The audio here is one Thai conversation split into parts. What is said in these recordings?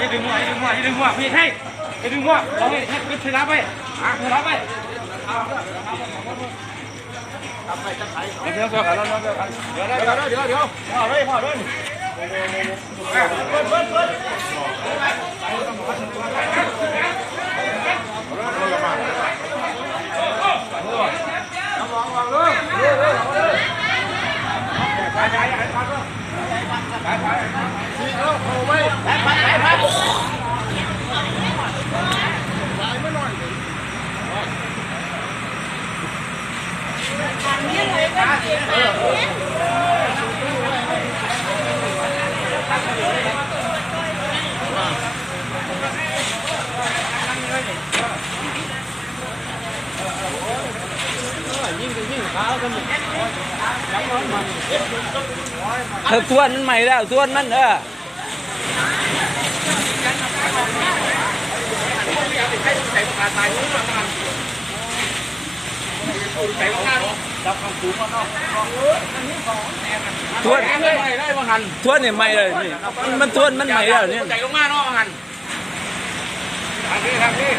อย่าดึงมั่วอย่าดึงมั่วอย่าดึงมั่วพี่ให้อย่าดึงมั่วเอาให้ให้ขึ้นไปรับไปอ่ะขึ้นรับไปเดี๋ยวเดี๋ยวเดี๋ยวเดี๋ยวเดี๋ยวพอเลยพอเลยเปิดเปิดเปิดไปไปไปไป ไปไปไป เออส่วนมันใหม่แล้วส่วนมันเออทวนได้ได้บังหันทวนเนี่ยใหม่เลยนี่มันมันทวนมันใหม่แล้วเนี่ยใจลงมาเนาะบังหันทางนี้ทางนี้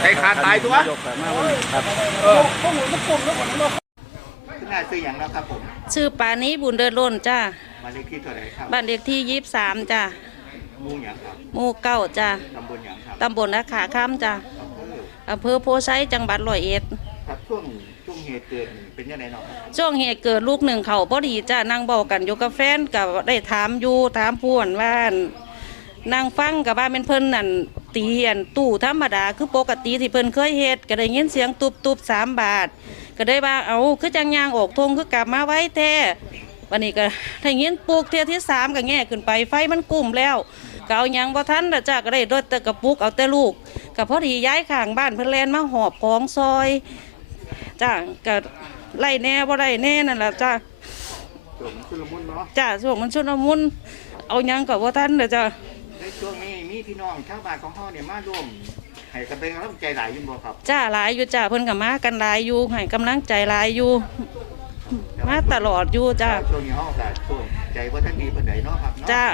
ใจขาดตายตัวขึ้น หน้าซื้ออย่างแล้วครับผมชื่อปานี้บุญเดินล้นจ้าหมายเลขที่เท่าไหร่ครับบ้านเลขที่ยี่สามจ้าหมู่อย่างครับหมู่เก้าจ้าตำบลอย่างครับตำบลนาขาข้ามจ้าอำเภออำเภอโพไซจังหวัดร้อยเอ็ดครับช่วงช่วงเหตุเกิดเป็นยังไงเนาะครับช่วงเหตุเกิดลูกหนึ่งเขาพอดีจ้านั่งเบากันอยู่กับแฟนกับได้ถามอยู่ถามผู้อั่นว่าอั่นนั่งฟังกับว่าเป็นเพิ่นนั่นตีอันตู้ธรรมดาคือปกติที่เพิ่นเคยเฮ็ดก็ได้ยินเสียงตุบตุบสามบาท ก็ได้ว่าเอาคือจังยางออกทงคือกลับมาไว้แท้วันนี้ก็ได้ยปลูกเทียที่สามก็แง่ขึ้นไปไฟมันกลุ่มแล้วก็เอายังบ่ทันละจ้าก็ได้รถแต่กระปุกเอาแต่ลูกก็พอดีย้ายข้างบ้านเพิ่นแลนมาหอบของซอยจ้าก็ไล่แน่บ่ไล่แน่นั่นแหละจ้าช่วงมันชุลมุนเนาะจ้าช่วงมันชุนมุนเอายังก็บ่ทันละจ้า ในช่วงนี้มีพี่น้องชาวบ้านของเฮาเนี่ยมาร่วมให้กันเป็นกำลังใจหลายอยู่บ่ครับจ้าหลายอยู่จ้าเพิ่นก็มากันหลายอยู่ให้กำลังใจหลายอยู่มาตลอดอยู่จ้า ช่วงนี้เฮาก็ช่วงใจบ่ทันดีปานใดเนาะครับเนาะ จ้า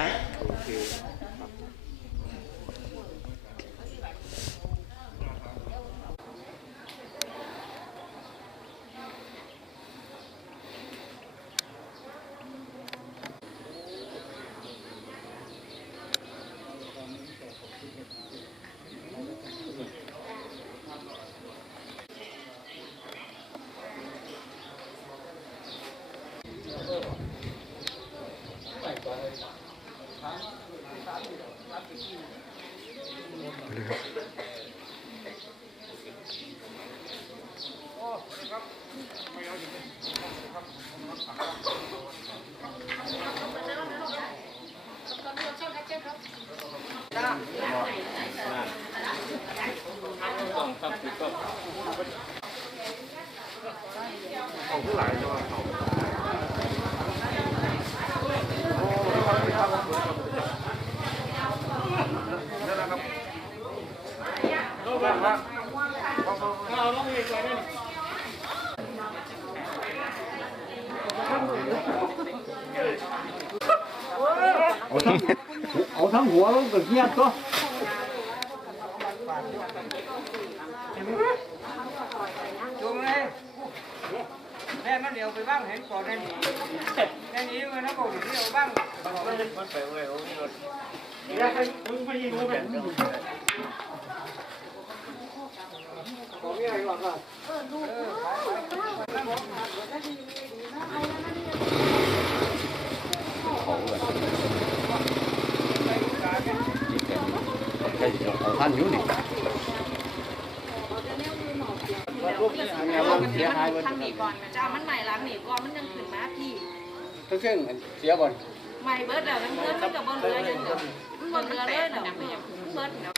เลยครับ งียบก็จุ่มเลยแม่มันเดี๋ยวไปบ้างเห็นก่อนในนี้ในนี้มันนะบอกเดี๋ยวบ้างบอกว่มันไปเว้ยโอ้ยเดี๋ยวให้ไปยิงมันไปบอกไม่ให้หรอกเออ อาท่านอยู่นี่ทางนี้ก่อนจ้ามันใหม่หลังนี่ก่อนมันยังขึ้นมาพี่ทั้งเส้นเสียก่อนใหม่เบิดแล้วทั้งเบิดมันกับบนเรือยังเดียวมันบนเรือเลยเดี๋ยวมันเบิดแล้ว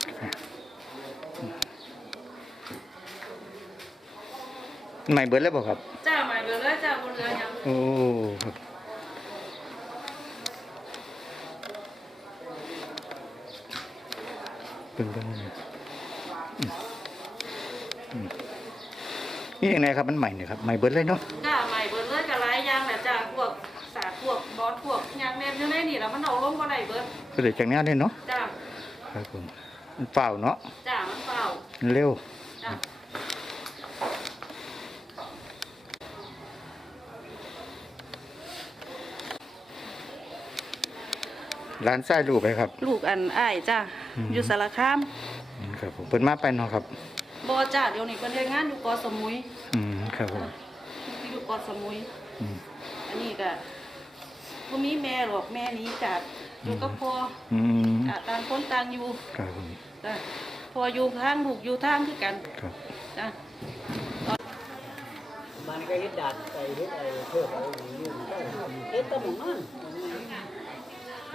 ใหม่เบิดแล้วบ่ครับ จ้าใหม่เบิดเลยจ้าบนเรือยังโอ้ ครับเป็นเรื่องนี้อืมอืมนี่ยังไงครับมันใหม่เนี่ยครับใหม่เบิดเลยเนาะจ้าใหม่เบิดเลยกับหลายอย่างแหละจ้าพวกสาดพวกบอสพวกหยังแม่นอยู่ในนี่แล้วมันเอาลงบ่ได้เบิดก็เลยจากนี้เลยเนาะจ้าครับผมมันเปล่าเนาะจ้ามันเปล่ามันเร็ว ร้านไส้ลูกไปครับ ลูกอันอ้ายจ้าอืมอยู่สารคามอืมครับผมเปิดมาไปเนาะครับบ่จ้าเดี๋ยวนี้เพิ่นเฮ็ดงานอยู่เกาะสมุย อืมครับผมอยู่เกาะสมุยอืมอันนี้ก็บ่มีแม่หรอกแม่หนี้จากอยู่กับพ่ออืมจ้ะต่างคนต่างอยู่ครับผมจ้ะพ่ออยู่ทางลูกอยู่ทางคือกันครับจ้ะมันก็เฮ็ดดัดไปเฮ็ดไอ้เพิ่มเอาอยู่เฮ็ดแตะหมุนมันเไ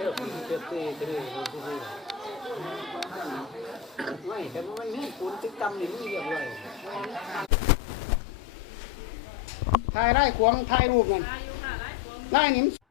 ม่แต่ไม่มีปูนตึกตำนี่มันเยบร้อยถ่ายได้ควงถ่ายรูปนั่นได้นี่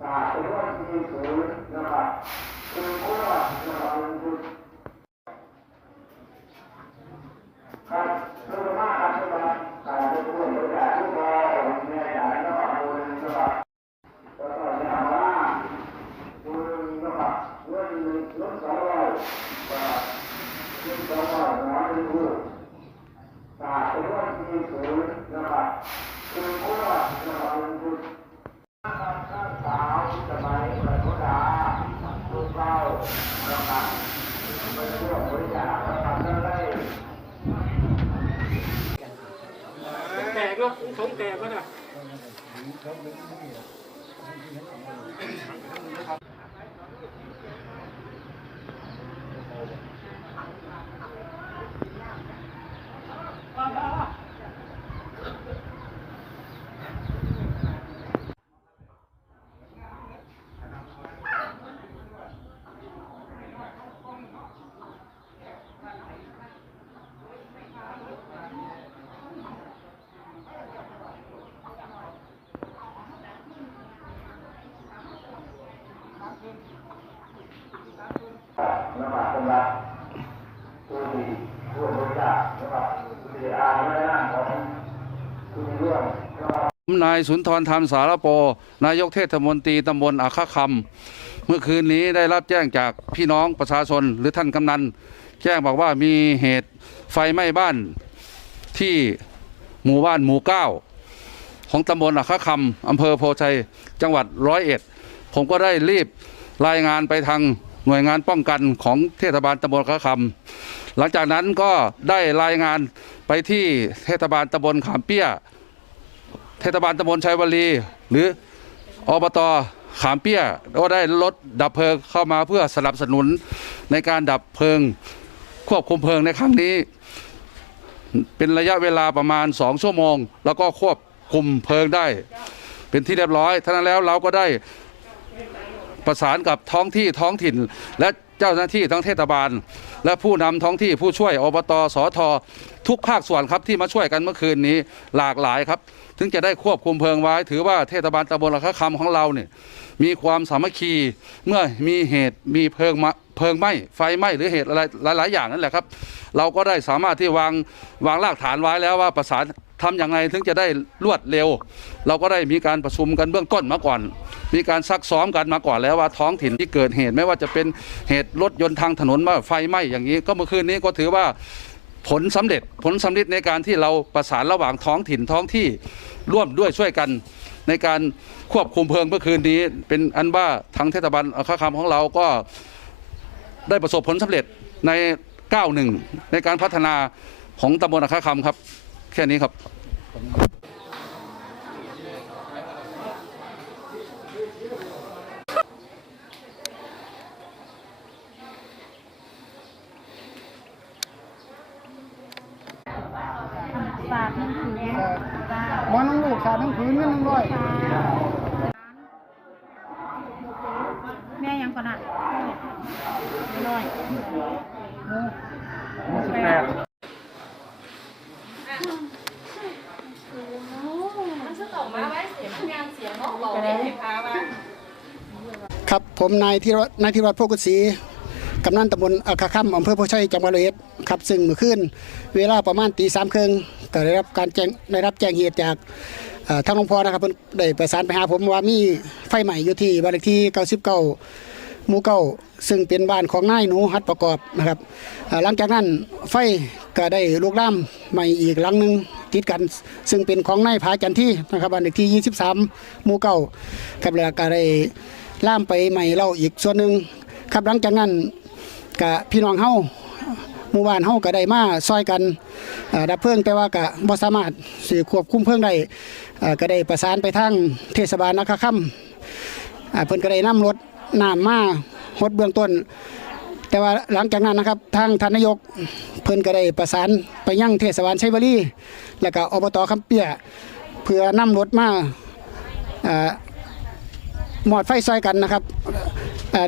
啊，什么 pernah duduk. แตกเนาะสมแตกแล้วนะ นะครับสำหรับผู้ที่ร่วมบริจาคนะครับผู้ที่อ่านในหน้าของผู้ที่ร่วม นายสุนทรธรรมสารโป นายกเทศมนตรีตำบลอาคาคำเมื่อคืนนี้ได้รับแจ้งจากพี่น้องประชาชนหรือท่านกำนัน แจ้งบอกว่ามีเหตุไฟไหม้บ้านที่หมู่บ้านหมู่เก้าของตำบลอาคาคำอำเภอโพชัยจังหวัดร้อยเอ็ดผมก็ได้รีบรายงานไปทางหน่วยงานป้องกันของเทศบาลตำบลอาคาคำหลังจากนั้นก็ได้รายงานไปที่เทศบาลตำบลขามเปี้ย เทศบาลตำบลชัยวลี หรืออบตขามเปี้ยก็ได้รถดับเพลิงเข้ามาเพื่อสนับสนุนในการดับเพลิง ควบคุมเพลิงในครั้งนี้ เป็นระยะเวลาประมาณ 2 ชั่วโมง แล้วก็ควบคุมเพลิงได้ เป็นที่เรียบร้อยท่านั้นแล้วเราก็ได้ประสานกับท้องที่ท้องถิ่น และเจ้าหน้าที่ทั้งเทศบาล และผู้นำท้องที่ผู้ช่วยอบตสอทอทุกภาคส่วนครับที่มาช่วยกันเมื่อคืนนี้หลากหลายครับ ถึงจะได้ควบคุมเพลิงไว้ ถือว่าเทศบาลตำบลระคะคำของเราเนี่ยมีความสามัคคีเมื่อมีเหตุมีเพลิงมาเพลิงไหม้ไฟไหม้หรือเหตุอะไรหลาย ๆ อย่างนั่นแหละครับ เราก็ได้สามารถที่วางวางรากฐานไว้แล้วว่าประสานทำอย่างไรถึงจะได้รวดเร็ว เราก็ได้มีการประชุมกันเบื้องต้นมาก่อน มีการซักซ้อมกันมาก่อนแล้วว่าท้องถิ่นที่เกิดเหตุไม่ว่าจะเป็นเหตุรถยนต์ทางถนนว่าไฟไหม้อย่างนี้ ก็เมื่อคืนนี้ก็ถือว่า ผลสำเร็จผลสำเร็จในการที่เราประสานระหว่างท้องถิ่นท้องที่ร่วมด้วยช่วยกันในการควบคุมเพลิงเมื่อคืนนี้ เป็นอันว่าทางเทศบาลอาคาคำของเราก็ได้ประสบผลสำเร็จในก้าวหนึ่งในการพัฒนาของตำบลอาคาคำครับ แค่นี้ครับ มันต้องลูกขาดทั้งผืนเงินทั้งร้อย แม่ยังก่อนอะน้อย ครับ ผมนายธีรวัฒน์นายธีรวัฒน์โพกุศรีกำนันตำบลอาคาค่ำอำเภอโพชัยจังหวัดร้อยเอ็ดครับซึ่งเมื่อคืนเวลาประมาณตีสามครึ่งก็ได้รับการแจ้งได้รับแจ้งเหตุจากเอ่อทางหลวงพ่อนะครับได้ประสานไปหาผมว่ามีไฟใหม่อยู่ที่บ้านเลขที่99หมู่เก้าซึ่งเป็นบ้านของนายหนูฮัดประกอบนะครับหลังจากนั้นไฟก็ได้ลุกลามใหม่อีกหลังหนึ่งติดกัน ซึ่งเป็นของนายผาจันที่นะครับบ้านเลขที่ 23หมู่เก้าครับแล้วก็ได้ ล่ามไปใหม่เราอีกส่วนหนึ่งครับหลังจากนั้นก็พี่น้องเฮาหมู่บ้านเฮาก็ได้มาซอยกันดับเพลิงแต่ว่าก็บ่สามารถสิควบคุมเพลิงได้ก็ได้ประสานไปทางเทศบาลนาคาค่ำเพิ่นก็ได้นำรถน้ำมาหดเบื้องต้น แต่ว่าหลังจากนั้นนะครับทางทานนายกเพิ่นก็ได้ประสานไปยังเทศบาลชัยบุรี แล้วก็อบตคำเปียเพื่อนำรถมา หมอดไฟซอยกันนะครับ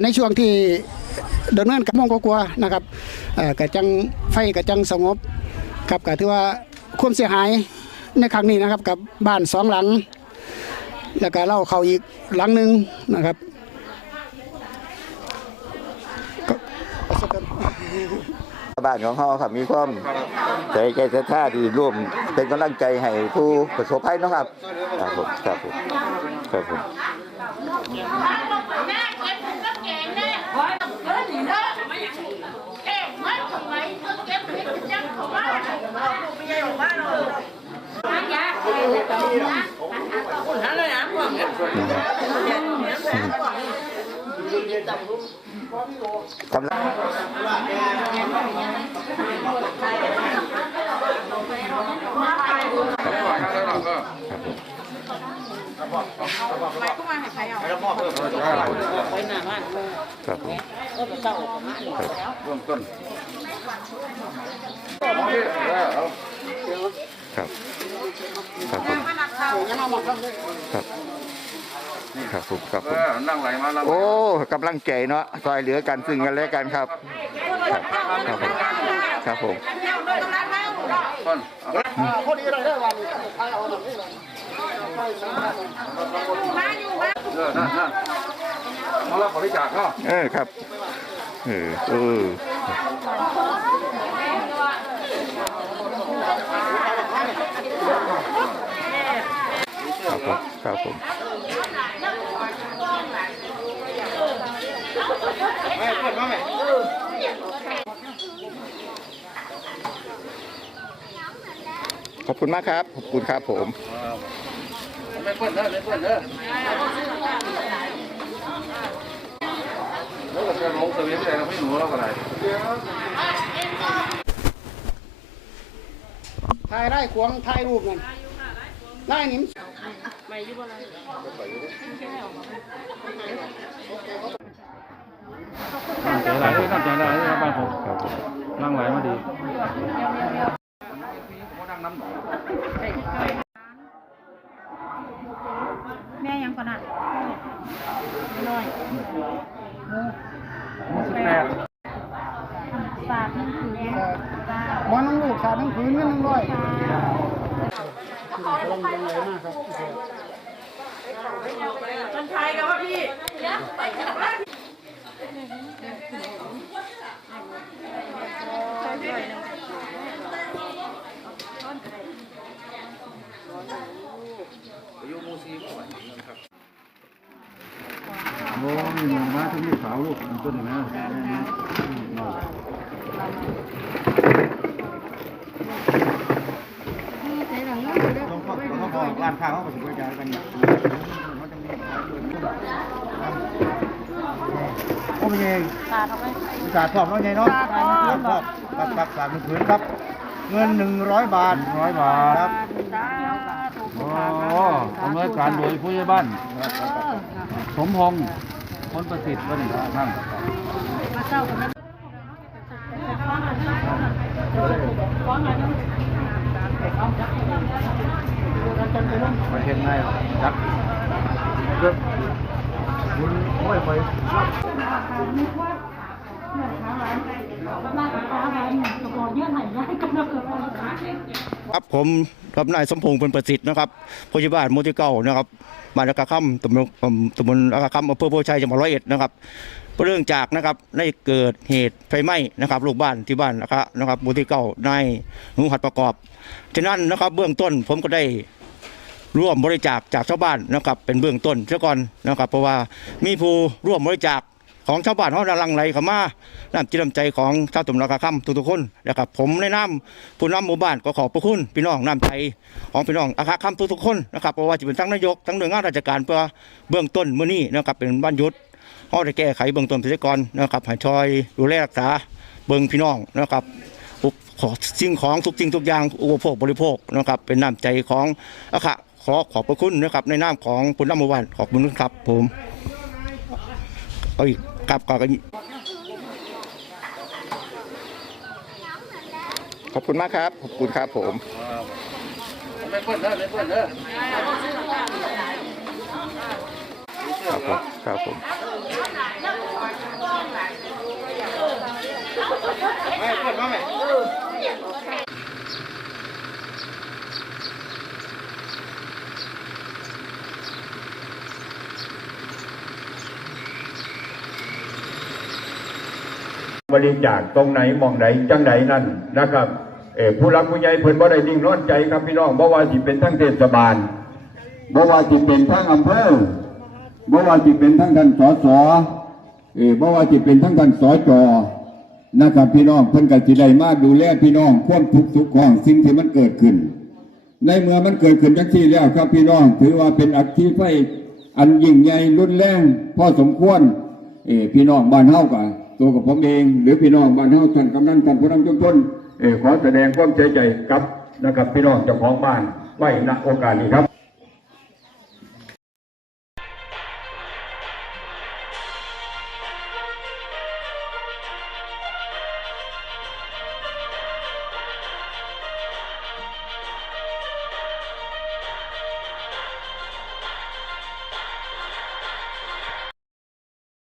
ในช่วงที่ดำเนินกับโมงกว่าๆนะครับอ่าก็จังไฟก็จังสงบครับก็ถือว่าความเสียหายในครั้งนี้นะครับกับบ้านสองหลัง แล้วก็เล่าเขาอีกหลังหนึ่งนะครับบ้านของเฮาครับมีความใจใจศรัทธาที่ร่วมเป็นกำลังใจให้ผู้ประสบภัยนะครับครับผมครับผมครับผม กำลังครับผมเบื้องต้น ครับ ครับผมครับ ครับผมครับผมนั่งไหลมาแล้วโอ้กำลังใจเนาะซอยเหลือกันซึ่งกันและกันครับ ครับครับผมครับผมต้นพอดีเลยได้วันใครเอาหนังนี่เลยเออนั่นนั่นมารับบริจาคเนาะเออครับ เออเออครับ ผม ขอบคุณมากครับ ขอบคุณครับผม ไม่เปิ้ลเด้อไม่เปิ้ลเด้อแล้วก็จะลงสวิงแต่เราไม่หนูแล้วก็ไรถ่ายได้ควงถ่ายรูปนั่นได้นิ่ม นั่งใจไหลเลยนั่งใจไหลเลยบ้านผมนั่งไหลมาดีแม่ยังก่อนอะน้อยฝากทั้งผืนมันต้องลูกขาดทั้งผืนเงินทั้งร้อย กำลังยังไงมากครับแโอ้ยหมูม้าที่นี่ขาวลูกมันต้นนะ ร้านค้าเขาก็สิบริจาคกันเนี่ยโอ้เป็นไง ตาทำไมบริจาคพร้อมแล้วไงเนาะพร้อมครับครับครับสามหมื่นผืนครับ เงินหนึ่งร้อยบาทร้อยบาทครับตาถูกโอ้อำนวยการโดยผู้ใหญ่บ้าน สมพงษ์คนประสิทธิ์ก็นี่ท่านมาเจ้ากันนะมาเห็นไงจักเรื่องคุณไม่ไป ครับผมรับนายสมพงษ์เป็นประสิทธิ์นะครับผู้ใหญ่บ้านมูที่เก้านะครับบ้านอาคาค่ำตำบลตำบลอาคาค่ำอำเภอโพชัยจังหวัดร้อยเอ็ดนะครับเรื่องจากนะครับได้เกิดเหตุไฟไหม้นะครับลูกบ้านที่บ้านนะครับนะครับมูที่เก้านายหนูหัดประกอบฉะนั้นนะครับเบื้องต้นผมก็ได้ร่วมบริจาคจากชาวบ้านนะครับเป็นเบื้องต้นเสียก่อนนะครับเพราะว่ามีผู้ร่วมบริจาค ของชาวบ้านเขาลังไหลเข้ามาน้ำจิตน้ำใจของชาวตุ่มราคาค่ำทุกๆคนนะครับผมในนามผู้นำหมู่บ้านก็ขอบพระคุณพี่น้องน้ำใจของพี่น้องอาคาคำทุกๆคนนะครับเพราะว่าจะเป็นทั้งนายกทั้งหน่วยงานราชการเพื่อเบื้องต้นมื้อนี้นะครับเป็นบ้านยุทธเขาได้แก้ไขเบื้องต้นเกษตรกรนะครับให้ช่วยดูแลรักษาเบื้องพี่น้องนะครับขอสิ่งของทุกสิ่งทุกอย่างอุปโภคบริโภคนะครับเป็นน้ำใจของอาคาขอขอบพระคุณนะครับในนามของผู้นำหมู่บ้านขอบคุณครับผมเอาอีก กลับก่อนกันขอบคุณมากครับ ขอบคุณครับผมไม่เปิ้ลเด้อไม่เปิ้ลเด้อครับผมครับผม บริจาคตรงไหนมองไหนจังไหนนั่นนะครับเออผู้รักผู้ใหญ่เพิ่นบ่ได้นิ่งนอนใจครับพี่น้องบ่ว่าสิเป็นทั้งเทศบาลบ่ว่าสิเป็นทั้งอำเภอบ่ว่าสิเป็นทั้งท่านสสเออบ่ว่าสิเป็นทั้งท่านสจนะครับพี่น้องเพิ่นก็สิได้มาดูแลพี่น้องความทุกข์สุขของสิ่งที่มันเกิดขึ้น ในเมื่อมันเกิดขึ้นจังซี่แล้วครับพี่น้องถือว่าเป็นอัคคีไฟอันยิ่งใหญ่รุนแรงพอสมควรเออพี่น้องบ้านเฮากับ ตัวกับผมเอง หรือพี่น้องบ้านเฮาท่านกำนันท่านผู้นำชุมชนเออขอแสดงความเสียใจกับนะครับพี่น้องเจ้าของบ้านไว้ณโอกาสนี้ครับ